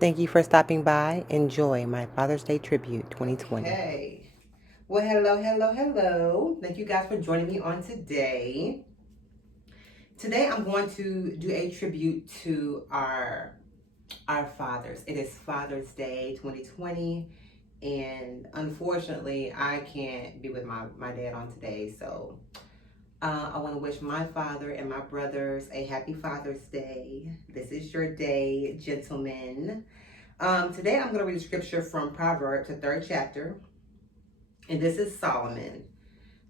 Thank you for stopping by. Enjoy my Father's Day Tribute 2020. Okay. Well, hello, hello, hello. Thank you guys for joining me on today. Today I'm going to do a tribute to our fathers. It is Father's Day 2020, and unfortunately I can't be with my dad on today. So I want to wish my father and my brothers a happy Father's Day. This is your day, gentlemen. Today I'm going to read a scripture from Proverbs, the third chapter. And this is Solomon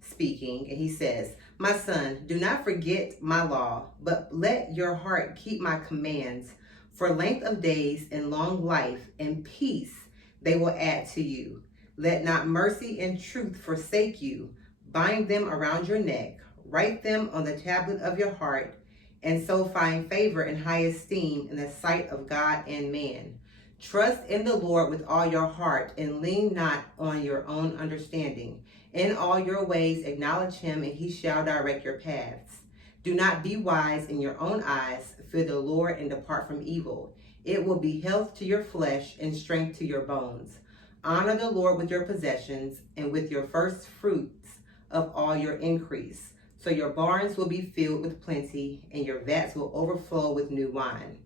speaking. And he says, "My son, do not forget my law, but let your heart keep my commands. For length of days and long life and peace they will add to you. Let not mercy and truth forsake you. Bind them around your neck. Write them on the tablet of your heart, and so find favor and high esteem in the sight of God and man. Trust in the Lord with all your heart, and lean not on your own understanding. In all your ways acknowledge him, and he shall direct your paths. Do not be wise in your own eyes. Fear the Lord and depart from evil. It will be health to your flesh and strength to your bones. Honor the Lord with your possessions and with your first fruits of all your increase. So your barns will be filled with plenty, and your vats will overflow with new wine.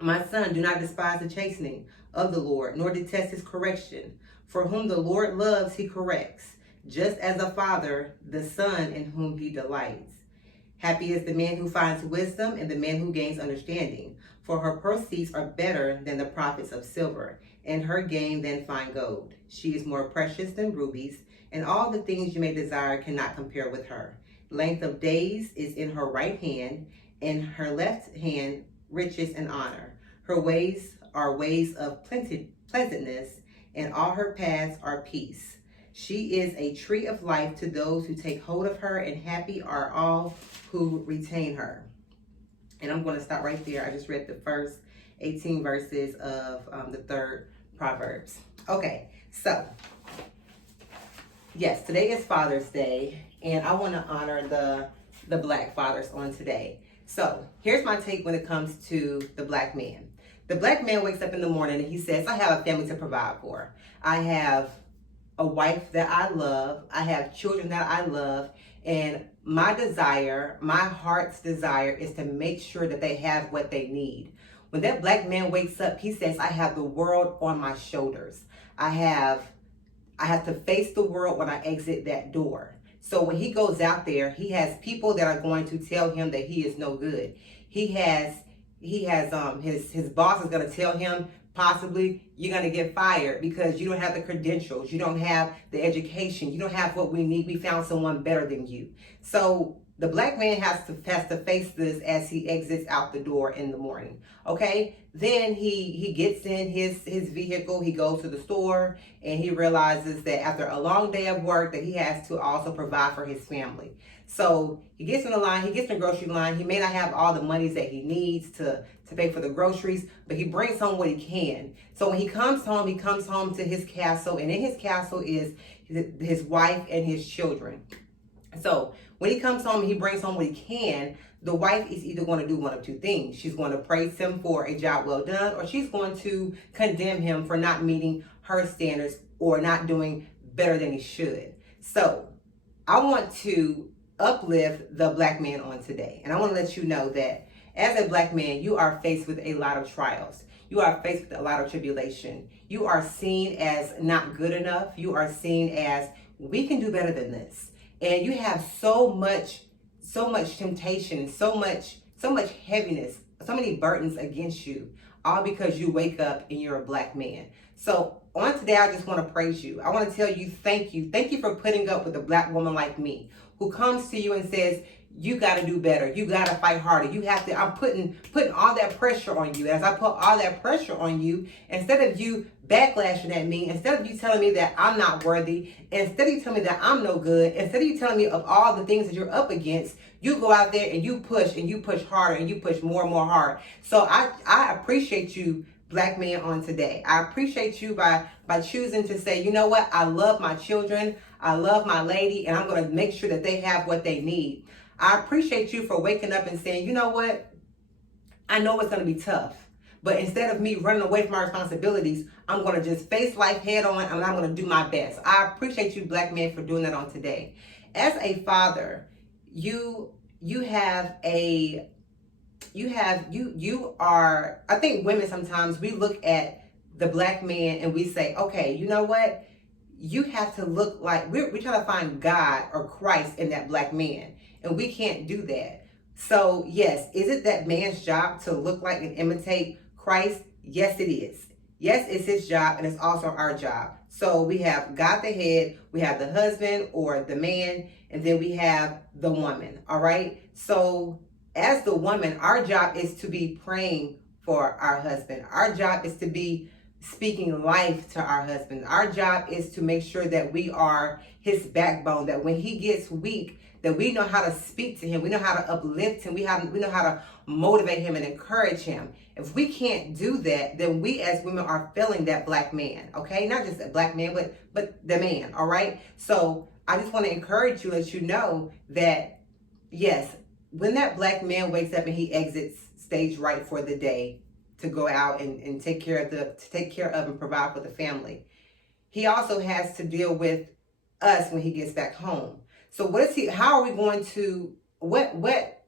My son, do not despise the chastening of the Lord, nor detest his correction. For whom the Lord loves, he corrects, just as a father, the son in whom he delights. Happy is the man who finds wisdom and the man who gains understanding. For her proceeds are better than the profits of silver, and her gain than fine gold. She is more precious than rubies, and all the things you may desire cannot compare with her. Length of days is in her right hand, and her left hand riches and honor. Her ways are ways of pleasantness, and all her paths are peace. She is a tree of life to those who take hold of her, and happy are all who retain her." And I'm going to stop right there. I just read the first 18 verses of the third Proverbs. Okay, so yes, today is Father's Day, and I want to honor the Black fathers on today. So here's my take when it comes to the Black man. The Black man wakes up in the morning and he says, "I have a family to provide for. I have a wife that I love. I have children that I love. And my desire, my heart's desire, is to make sure that they have what they need." When that Black man wakes up, he says, "I have the world on my shoulders. I have to face the world when I exit that door." So when he goes out there, he has people that are going to tell him that he is no good. His boss is going to tell him possibly you're going to get fired because you don't have the credentials, you don't have the education, you don't have what we need. We found someone better than you. So the Black man has to face this as he exits out the door in the morning. Okay, then he gets in his vehicle, he goes to the store, and he realizes that after a long day of work that he has to also provide for his family. So he gets in the line, he gets in the grocery line. He may not have all the monies that he needs to pay for the groceries, but he brings home what he can. So when he comes home to his castle, and in his castle is his wife and his children. So when he comes home, he brings home what he can. The wife is either going to do one of two things. She's going to praise him for a job well done, or she's going to condemn him for not meeting her standards or not doing better than he should. So I want to uplift the Black man on today. And I want to let you know that as a Black man, you are faced with a lot of trials. You are faced with a lot of tribulation. You are seen as not good enough. You are seen as, we can do better than this. And you have so much temptation, so much heaviness, so many burdens against you, all because you wake up and you're a Black man. So on today, I just want to praise you. I want to tell you thank you. Thank you for putting up with a Black woman like me who comes to you and says, you got to do better. You got to fight harder. You have to, I'm putting all that pressure on you. As I put all that pressure on you, instead of you backlashing at me, instead of you telling me that I'm not worthy, instead of you telling me that I'm no good, instead of you telling me of all the things that you're up against, you go out there and you push harder, and you push more and more hard. So I appreciate you, Black man, on today. I appreciate you by choosing to say, you know what, I love my children, I love my lady, and I'm going to make sure that they have what they need. I appreciate you for waking up and saying, you know what, I know it's going to be tough, But instead of me running away from my responsibilities, I'm going to just face life head on and I'm going to do my best. I appreciate you black men for doing that on today. As a father, you have a you are, I think women sometimes we look at the black man and we say, okay, you know what? You have to look like, we're trying to find God or Christ in that black man. And we can't do that. So yes, is it that man's job to look like and imitate Christ? Yes, it is. Yes, it's his job and it's also our job. So we have God the head, we have the husband or the man, and then we have the woman, all right? So as the woman, our job is to be praying for our husband. Our job is to be speaking life to our husband. Our job is to make sure that we are his backbone, that when he gets weak, that we know how to speak to him. We know how to uplift him. We know how to motivate him and encourage him. If we can't do that, then we as women are failing that black man, okay? Not just a black man, but the man, all right? So I just want to encourage you, let you know that, yes, when that black man wakes up and he exits stage right for the day to go out and take care of and provide for the family, he also has to deal with us when he gets back home. So how are we going to, what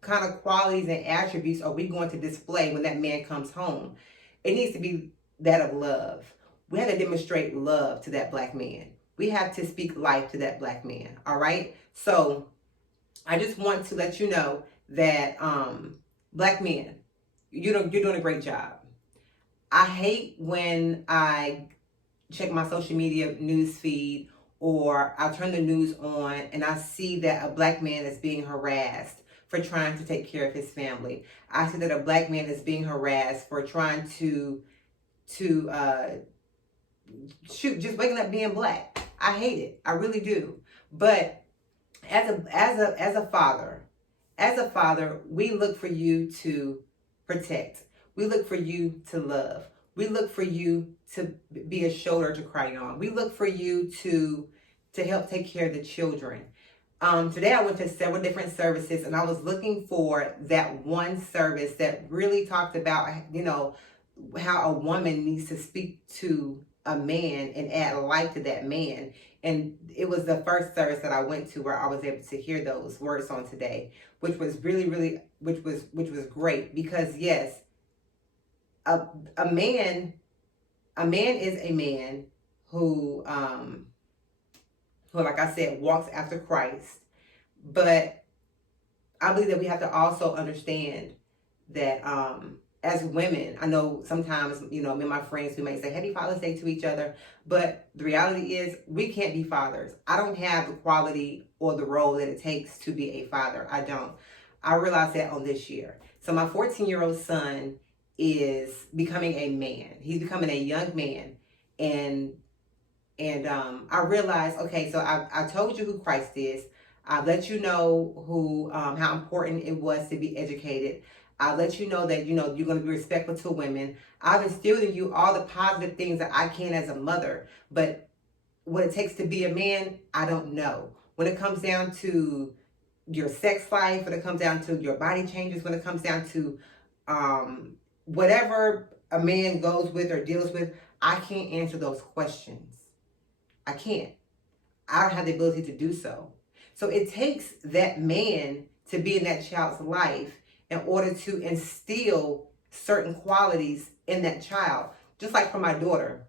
kind of qualities and attributes are we going to display when that man comes home? It needs to be that of love. We have to demonstrate love to that black man. We have to speak life to that black man, all right? So I just want to let you know that black men, you're doing a great job. I hate when I check my social media news feed or I turn the news on and I see that a black man is being harassed for trying to take care of his family. I see that a black man is being harassed for trying to just waking up being black. I hate it. I really do. But as a father, we look for you to protect. We look for you to love. We look for you to be a shoulder to cry on. We look for you to help take care of the children. Today I went to several different services and I was looking for that one service that really talked about, how a woman needs to speak to a man and add life to that man. And it was the first service that I went to where I was able to hear those words on today, which was really, which was great because yes, a man is a man who, like I said, walks after Christ. But I believe that we have to also understand that as women, I know sometimes, me and my friends, we may say Happy Father's Day to each other, but the reality is we can't be fathers. I don't have the quality or the role that it takes to be a father. I don't. I realized that on this year. So my 14-year-old son is becoming a man. He's becoming a young man. And I realized, okay, so I told you who Christ is. I let you know who how important it was to be educated. I let you know that, you're going to be respectful to women. I've instilled in you all the positive things that I can as a mother. But what it takes to be a man, I don't know. When it comes down to your sex life, when it comes down to your body changes, when it comes down to whatever a man goes with or deals with, I can't answer those questions. I can't. I don't have the ability to do so. So it takes that man to be in that child's life in order to instill certain qualities in that child. Just like for my daughter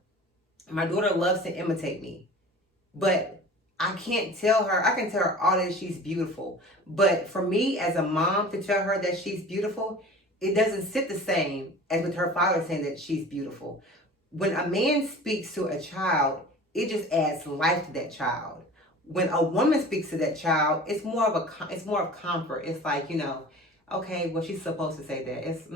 loves to imitate me, but I can't tell her, I can tell her all that she's beautiful. But for me as a mom to tell her that she's beautiful, it doesn't sit the same as with her father saying that she's beautiful. When a man speaks to a child, it just adds life to that child. When a woman speaks to that child, it's more of comfort. It's like, okay, well, she's supposed to say that. It's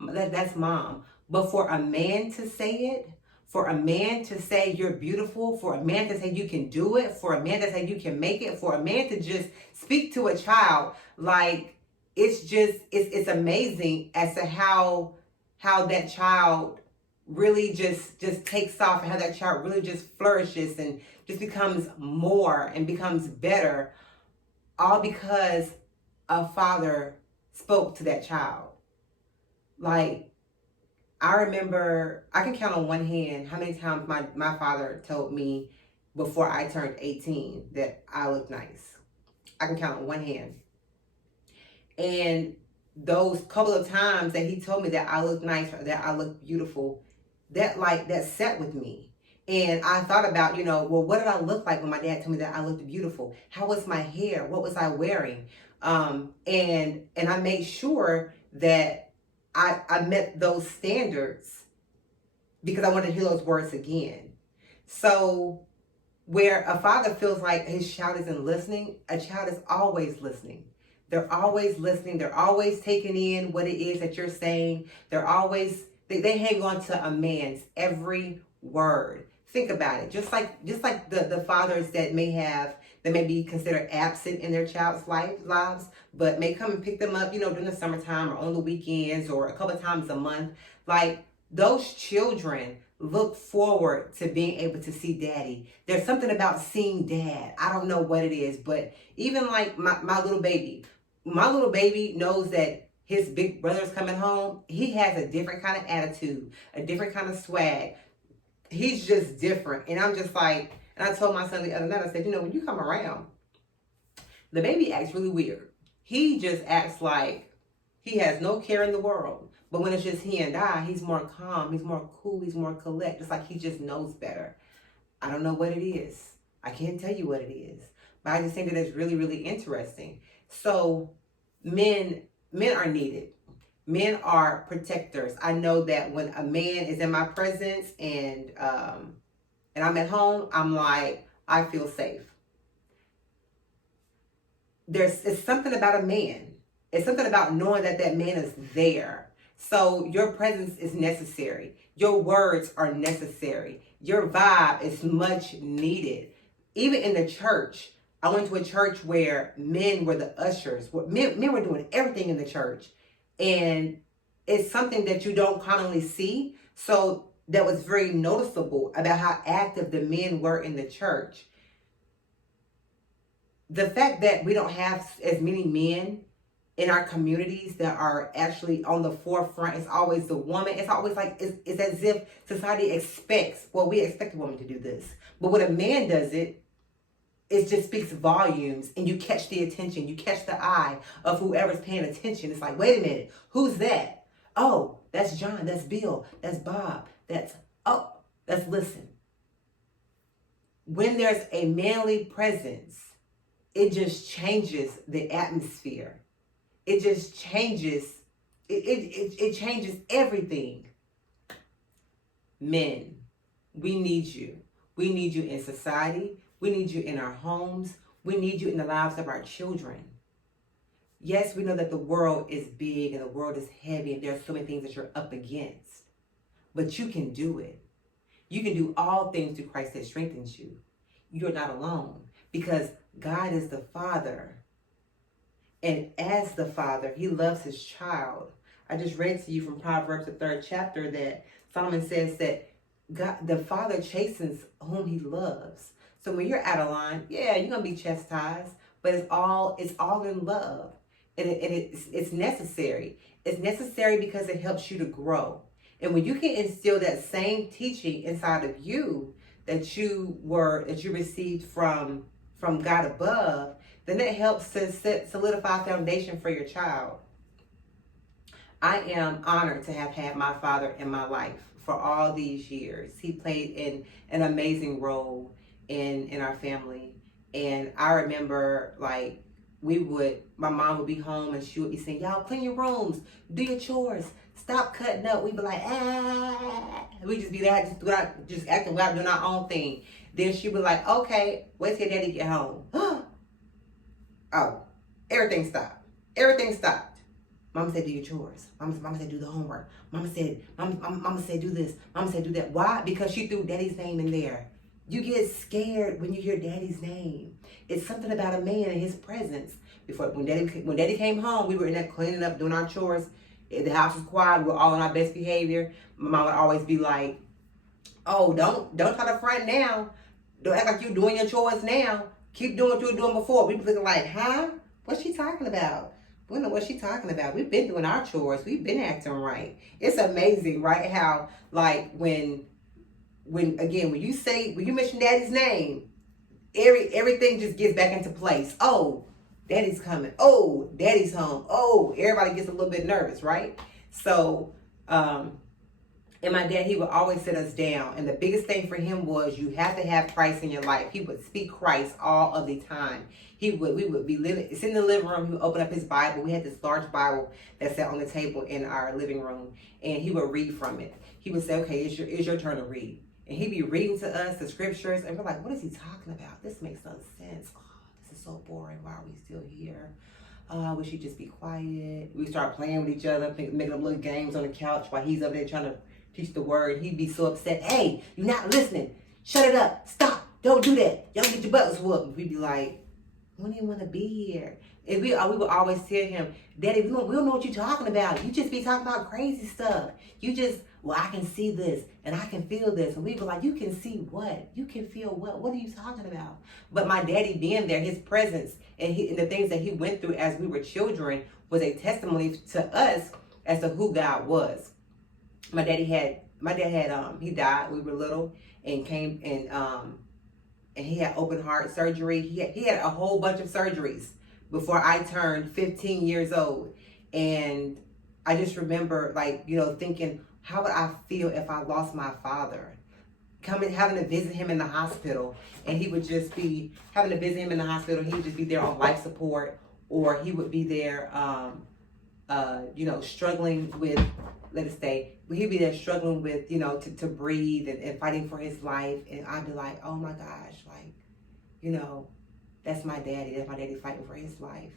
that's mom. But for a man to say it, for a man to say you're beautiful, for a man to say you can do it, for a man to say you can make it, for a man to just speak to a child, like it's amazing as to how that child really just takes off and how that child really just flourishes and just becomes more and becomes better, all because a father spoke to that child. Like, I remember, I can count on one hand how many times my father told me before I turned 18 that I looked nice. I can count on one hand. And those couple of times that he told me that I looked nice or that I looked beautiful, that sat with me. And I thought about, well, what did I look like when my dad told me that I looked beautiful? How was my hair? What was I wearing? And I made sure that I met those standards because I wanted to hear those words again. So where a father feels like his child isn't listening, a child is always listening. They're always listening. They're always taking in what it is that you're saying. They hang on to a man's every word. Think about it. Just like the fathers that may be considered absent in their child's lives, but may come and pick them up, during the summertime or on the weekends or a couple of times a month. Like, those children look forward to being able to see daddy. There's something about seeing dad. I don't know what it is, but even like my little baby knows that his big brother's coming home. He has a different kind of attitude, a different kind of swag. He's just different. And I'm just like, and I told my son the other night, I said, when you come around, the baby acts really weird. He just acts like he has no care in the world. But when it's just he and I, he's more calm, he's more cool, he's more collect. It's like he just knows better. I don't know what it is. I can't tell you what it is. But I just think that it's really, really interesting. So men are needed. Men are protectors. I know that when a man is in my presence and I'm at home, I'm like, I feel safe. It's something about a man. It's something about knowing that man is there. So your presence is necessary. Your words are necessary. Your vibe is much needed. Even in the church, I went to a church where men were the ushers. Men were doing everything in the church. And it's something that you don't commonly see. So that was very noticeable about how active the men were in the church. The fact that we don't have as many men in our communities that are actually on the forefront, it's always the woman. It's always like, it's as if society expects, we expect a woman to do this. But when a man does it, it just speaks volumes, and you catch the attention, you catch the eye of whoever's paying attention. It's like, wait a minute, who's that? Oh, that's John, that's Bill, that's Bob, let's listen. When there's a manly presence, it just changes the atmosphere. It just changes, it changes everything. Men, we need you. We need you in society. We need you in our homes. We need you in the lives of our children. Yes, we know that the world is big and the world is heavy and there's so many things that you're up against. But you can do it. You can do all things through Christ that strengthens you. You're not alone because God is the Father. And as the Father, he loves his child. I just read to you from Proverbs, the 3rd chapter, that Solomon says that God, the Father chastens whom he loves. So when you're out of line, yeah, you're going to be chastised, but it's all in love. And it's necessary. It's necessary because it helps you to grow. And when you can instill that same teaching inside of you that you received from God above, then that helps to solidify a foundation for your child. I am honored to have had my father in my life for all these years. He played an amazing role in our family. And I remember, like, my mom would be home and she would be saying, y'all clean your rooms, do your chores, stop cutting up. We'd be like, we just be there, just acting loud, doing our own thing. Then she'd be like, okay, wait till your daddy get home. Oh, everything stopped. Everything stopped. Mama said, do your chores. Mama said, do the homework. Mama said, do this. Mama said, do that. Why? Because she threw daddy's name in there. You get scared when you hear daddy's name. It's something about a man and his presence. When daddy came home, we were in there cleaning up, doing our chores. The house was quiet. We were all on our best behavior. My mom would always be like, oh, don't try to front now. Don't act like you're doing your chores now. Keep doing what you were doing before. We be looking like, huh? What's she talking about? we don't know what she's talking about. We've been doing our chores. We've been acting right. It's amazing, right? How like when you mention daddy's name, everything just gets back into place. Oh, daddy's coming. Oh, daddy's home. Oh, everybody gets a little bit nervous, right? So, and my dad, he would always sit us down. And the biggest thing for him was you have to have Christ in your life. He would speak Christ all of the time. We would be living, it's in the living room. He would open up his Bible. We had this large Bible that sat on the table in our living room, and he would read from it. He would say, okay, it's your turn to read. And he'd be reading to us the scriptures, and we're like, what is he talking about? This makes no sense. Oh, this is so boring. Why are we still here? I wish he'd just be quiet. We start playing with each other, making up little games on the couch while he's up there trying to teach the word. He'd be so upset. Hey, you're not listening. Shut it up. Stop. Don't do that. Y'all get your butts whooped. We'd be like, we don't even want to be here. And we would always tell him, Daddy, we don't know what you're talking about. You just be talking about crazy stuff. You just, well, I can see this and I can feel this. And we were like, you can see what? You can feel what? What are you talking about? But my daddy being there, his presence and the things that he went through as we were children was a testimony to us as to who God was. My dad had he died. We were little and came and he had open heart surgery. He had a whole bunch of surgeries before I turned 15 years old. And I just remember thinking, how would I feel if I lost my father? Having to visit him in the hospital, and he would just be having to visit him in the hospital. He would just be there on life support, or he would be there, struggling with, he'd be there struggling with, to breathe and fighting for his life. And I'd be like, oh my gosh, that's my daddy. That's my daddy fighting for his life.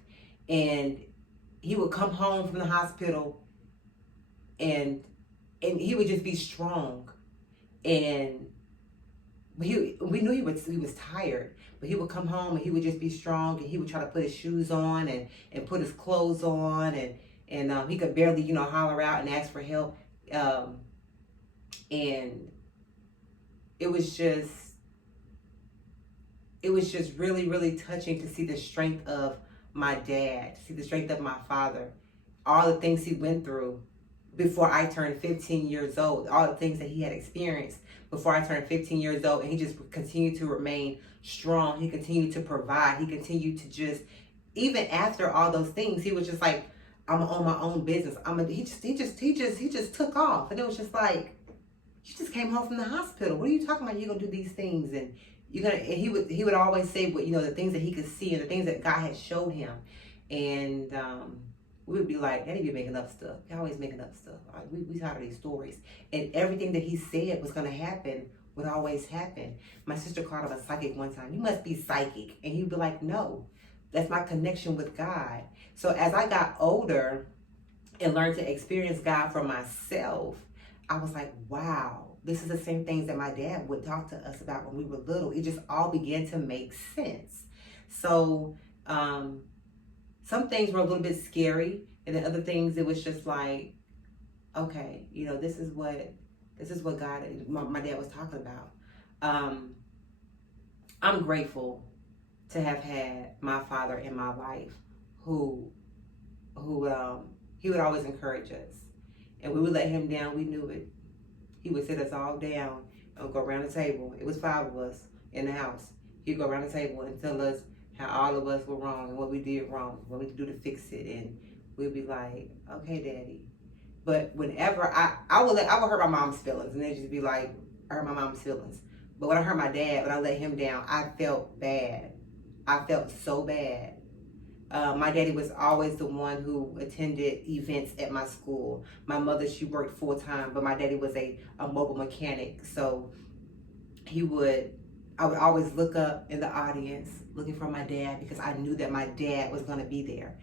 And he would come home from the hospital and he would just be strong. And we knew he was tired, but he would come home and he would just be strong, and he would try to put his shoes on and put his clothes on, and he could barely, holler out and ask for help. And it was just really, really touching to see the strength of my dad, to see the strength of my father, all the things he went through before I turned 15 years old, all the things that he had experienced before I turned 15 years old. And he just continued to remain strong. He continued to provide. He continued to just, even after all those things, he was just like, I'm on my own business. He just took off. And it was just like, you just came home from the hospital. What are you talking about? You're gonna do these things, and he would always say, what, the things that he could see and the things that God had showed him. And we would be like, Daddy be making up stuff. He always making up stuff. We tired of these stories. And everything that he said was gonna happen would always happen. My sister called him a psychic one time. You must be psychic. And he'd be like, no, that's my connection with God. So as I got older and learned to experience God for myself, I was like, wow, this is the same things that my dad would talk to us about when we were little. It just all began to make sense. So some things were a little bit scary, and then other things, it was just like, okay, this is what God, my dad was talking about. I'm grateful to have had my father in my life who he would always encourage us. And we would let him down, we knew it. He would sit us all down and go around the table. It was 5 of us in the house. He'd go around the table and tell us how all of us were wrong and what we did wrong, what we could do to fix it. And we'd be like, okay, Daddy. But whenever I would hurt my mom's feelings, and they'd just be like, I hurt my mom's feelings. But when I hurt my dad, when I let him down, I felt bad. I felt so bad. My daddy was always the one who attended events at my school. My mother, she worked full-time, but my daddy was a mobile mechanic. So I would always look up in the audience looking for my dad, because I knew that my dad was going to be there.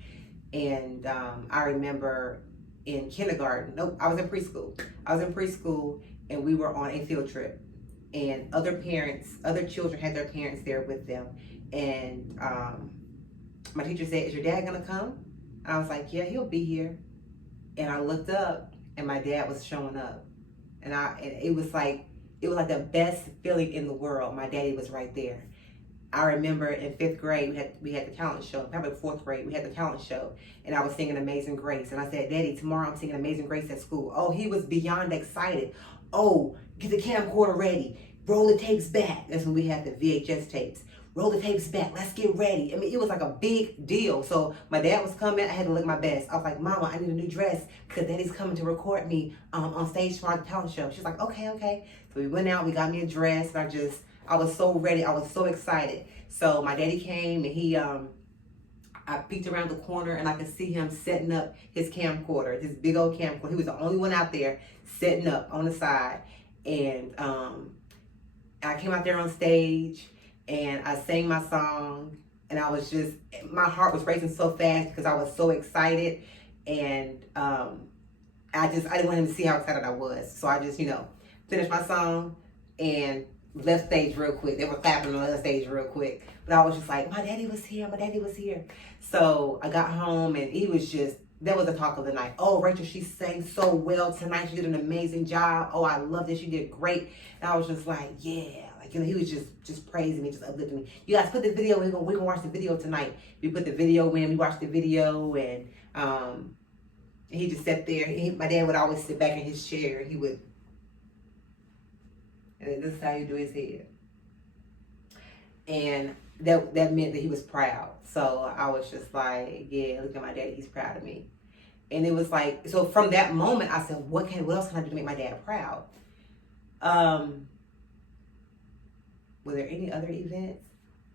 And I remember in kindergarten, I was in preschool, and we were on a field trip. And other children had their parents there with them. And my teacher said, is your dad gonna come? And I was like, yeah, he'll be here. And I looked up, and my dad was showing up. And it was like the best feeling in the world. My daddy was right there. I remember in 5th grade, we had the talent show. Probably 4th grade, we had the talent show. And I was singing Amazing Grace. And I said, Daddy, tomorrow I'm singing Amazing Grace at school. Oh, he was beyond excited. Oh, get the camcorder ready. Roll the tapes back. That's when we had the VHS tapes. Roll the tapes back. Let's get ready. I mean, it was like a big deal. So my dad was coming. I had to look my best. I was like, Mama, I need a new dress because Daddy's coming to record me on stage for the talent show. She's like, okay. So we went out. We got me a dress. And I was so ready. I was so excited. So my daddy came and I peeked around the corner and I could see him setting up his camcorder, this big old camcorder. He was the only one out there setting up on the side. And I came out there on stage and I sang my song. And my heart was racing so fast because I was so excited. And I didn't want him to see how excited I was. So I just, finished my song and left stage real quick. They were clapping on the left stage real quick. But I was just like, my daddy was here. So I got home and that was the talk of the night. Oh, Rachel, she sang so well tonight. She did an amazing job. Oh, I loved it. She did great. And I was just like, yeah. He was just praising me, just uplifting me. You guys put the video in. We're going to watch the video tonight. We put the video in. We watched the video. And he just sat there. My dad would always sit back in his chair. And this is how you do his head. And that meant that he was proud. So I was just like, yeah, look at my daddy, he's proud of me. And it was like, so from that moment, I said, what else can I do to make my dad proud? Were there any other events?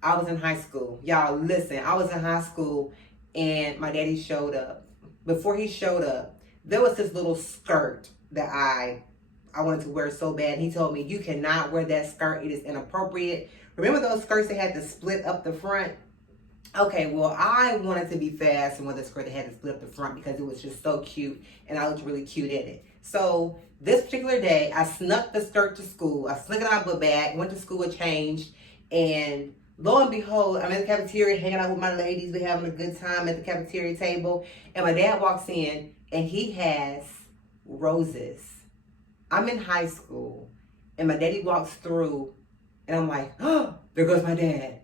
I was in high school. Y'all, listen, I was in high school and my daddy showed up. Before he showed up, there was this little skirt that I wanted to wear so bad. He told me, you cannot wear that skirt. It is inappropriate. Remember those skirts that had to split up the front? Okay, well, I wanted to be fast and wear the skirt that had to split up the front because it was just so cute and I looked really cute in it. So this particular day, I snuck the skirt to school. I snuck it out of a bag, went to school, changed, and lo and behold, I'm in the cafeteria hanging out with my ladies. We're having a good time at the cafeteria table. And my dad walks in and he has roses. I'm in high school and my daddy walks through and I'm like, oh, there goes my dad.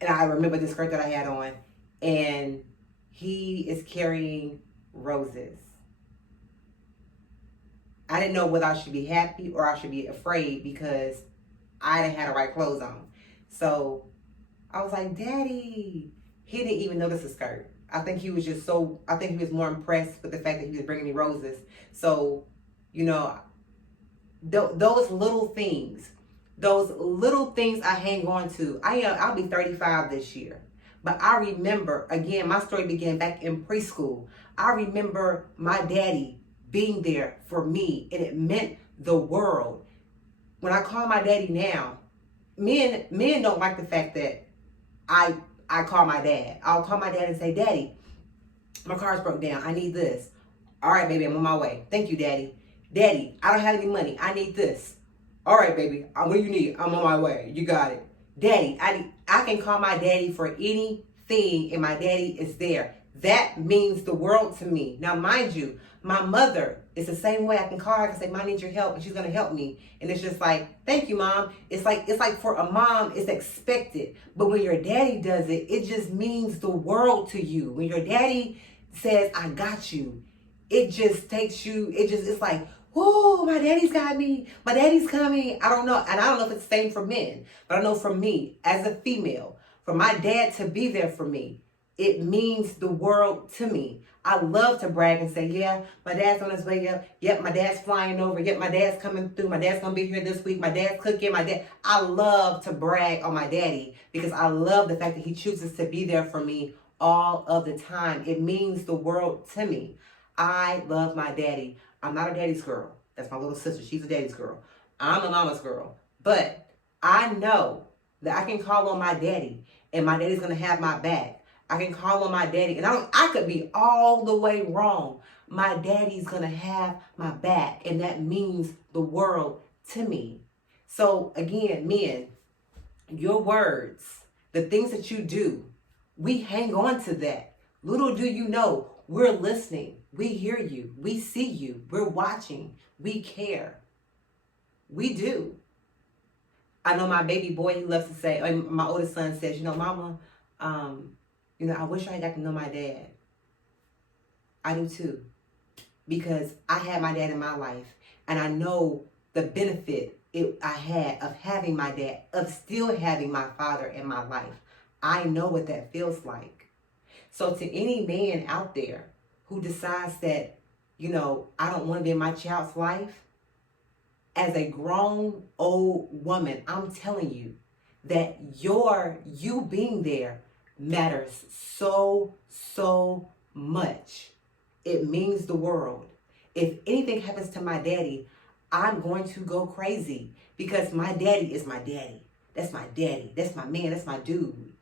And I remember the skirt that I had on and he is carrying roses. I didn't know whether I should be happy or I should be afraid because I didn't have the right clothes on. So I was like, Daddy. He didn't even notice the skirt. I think he was more impressed with the fact that he was bringing me roses. So, those little things I hang on to. I'll be 35 this year. But I remember, again, my story began back in preschool. I remember my daddy being there for me, and it meant the world. When I call my daddy now, men don't like the fact that I call my dad. I'll call my dad and say, Daddy, my car's broke down. I need this. All right, baby, I'm on my way. Thank you, Daddy. Daddy, I don't have any money. I need this. All right, baby, what do you need? I'm on my way. You got it. Daddy, I can call my daddy for anything, and my daddy is there. That means the world to me. Now, mind you, my mother is the same way. I can call her, I can say, Mom, I need your help, and she's gonna help me. And it's just like, thank you, Mom. It's like for a mom, it's expected. But when your daddy does it, it just means the world to you. When your daddy says, I got you, it just takes you, it's like, whoa, my daddy's got me. My daddy's coming. I don't know. And I don't know if it's the same for men, but I know for me, as a female, for my dad to be there for me, it means the world to me. I love to brag and say, yeah, my dad's on his way up. Yep, my dad's flying over. Yep, my dad's coming through. My dad's going to be here this week. My dad's cooking. I love to brag on my daddy because I love the fact that he chooses to be there for me all of the time. It means the world to me. I love my daddy. I'm not a daddy's girl. That's my little sister. She's a daddy's girl. I'm a mama's girl. But I know that I can call on my daddy and my daddy's going to have my back. I can call on my daddy and I could be all the way wrong. My daddy's going to have my back, and that means the world to me. So again, men, your words, the things that you do, we hang on to that. Little do you know, we're listening. We hear you. We see you. We're watching. We care. We do. I know my baby boy, he loves to say, or my oldest son says, Mama, I wish I got to know my dad. I do too. Because I had my dad in my life, and I know the benefit I had of having my dad, of still having my father in my life. I know what that feels like. So to any man out there who decides that, I don't want to be in my child's life, as a grown old woman, I'm telling you that you being there matters so, so much. It means the world. If anything happens to my daddy, I'm going to go crazy because my daddy is my daddy. That's my daddy. That's my man. That's my dude.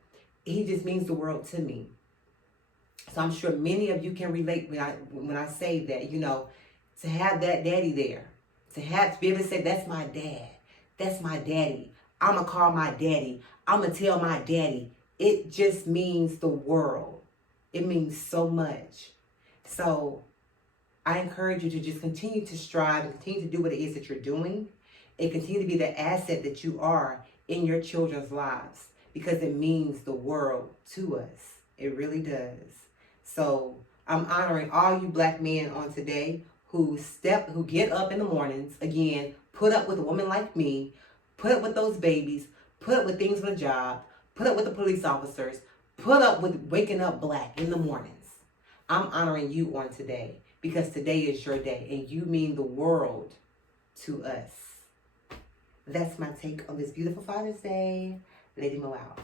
He just means the world to me. So I'm sure many of you can relate when I say that, to have that daddy there, to be able to say, that's my dad. That's my daddy. I'm going to call my daddy. I'm going to tell my daddy. It just means the world. It means so much. So I encourage you to just continue to strive and continue to do what it is that you're doing and continue to be the asset that you are in your children's lives because it means the world to us. It really does. So I'm honoring all you black men on today who get up in the mornings, again, put up with a woman like me, put up with those babies, put up with things for the job, put up with the police officers, put up with waking up black in the mornings. I'm honoring you on today because today is your day and you mean the world to us. That's my take on this beautiful Father's Day. Lady Mo out.